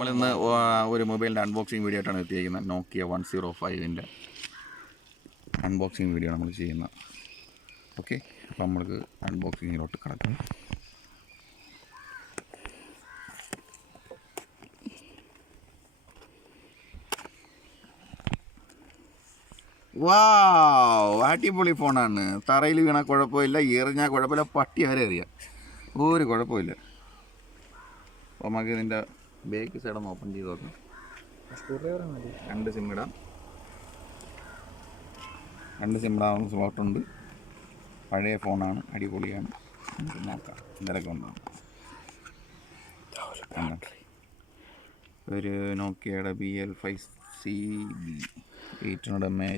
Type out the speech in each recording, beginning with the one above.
നമ്മളിന്ന് ഒരു മൊബൈലിൻ്റെ അൺബോക്സിങ് വീഡിയോ ആയിട്ടാണ് എത്തിയിരിക്കുന്നത്. നോക്കിയ 105ൻ്റെ അൺബോക്സിങ് വീഡിയോ നമ്മൾ ചെയ്യുന്നത്. ഓക്കെ, അപ്പോൾ നമ്മൾക്ക് അൺബോക്സിങ്ങിലോട്ട് കിടക്കാം. അടിപൊളി ഫോണാണ്. തറയിൽ വീണാൽ കുഴപ്പമില്ല, എറിഞ്ഞാൽ കുഴപ്പമില്ല, പട്ടി വരെ എറിയാം, ഒരു കുഴപ്പമില്ല. അപ്പോൾ നമുക്ക് ഇതിൻ്റെ ബാക്ക് സൈഡൊന്ന് ഓപ്പൺ ചെയ്ത് നോക്കാം. രണ്ട് സിമ്മിടാം, സ്ലോട്ടുണ്ട്. പഴയ ഫോണാണ്, അടിപൊളിയാണ്. നമുക്ക് നോക്കാം എന്തൊക്കെ ഉണ്ടാകും. ഒരു നോക്കിയയുടെ BL5CB 800 mAh.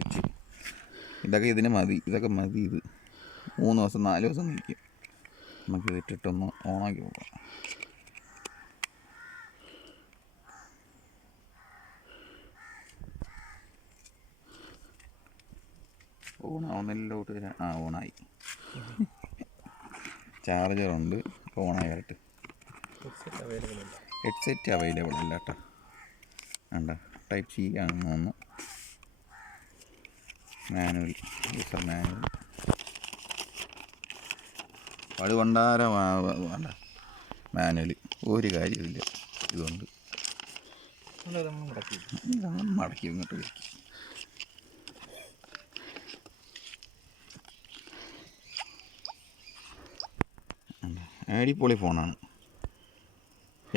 ഇതൊക്കെ ഇതിന് മതി, ഇത് 3 ദിവസം 4 ദിവസം നിൽക്കും. നമുക്ക് ഇട്ടിട്ടൊന്ന് ഓണാക്കി നോക്കാം. ഓണാവുന്നതിലോട്ട് ഓണായി. ചാർജറുണ്ട്, ഓണായി വരട്ടെ. ഹെഡ്സെറ്റ് അവൈലബിൾ അല്ല കേട്ടോ. വേണ്ട, ടൈപ്പ് C ആണെന്ന് തോന്നുന്നു. Manual, user manual. വേണ്ട, മാനുവൽ ഒരു കാര്യമില്ല. ഇതുകൊണ്ട് മടക്കി ഇങ്ങോട്ട് വയ്ക്കും. അടിപൊളി ഫോണാണ്.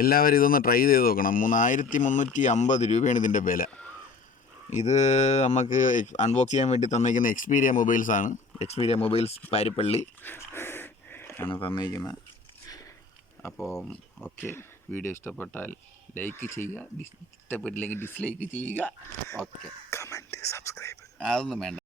എല്ലാവരും ഇതൊന്ന് ട്രൈ ചെയ്ത് നോക്കണം. 3350 രൂപയാണ് ഇതിൻ്റെ വില. ഇത് നമുക്ക് അൺബോക്സ് ചെയ്യാൻ വേണ്ടി തന്നിരിക്കുന്ന എക്സ്പീരിയ മൊബൈൽസാണ്. എക്സ്പീരിയ മൊബൈൽസ് പാരിപ്പള്ളി ആണ് തന്നിരിക്കുന്നത്. അപ്പോൾ ഓക്കെ, വീഡിയോ ഇഷ്ടപ്പെട്ടാൽ ലൈക്ക് ചെയ്യുക, ഇഷ്ടപ്പെട്ടില്ലെങ്കിൽ ഡിസ്ലൈക്ക് ചെയ്യുക. ഓക്കെ, കമൻറ്റ്, സബ്സ്ക്രൈബ് അതൊന്നും വേണ്ട.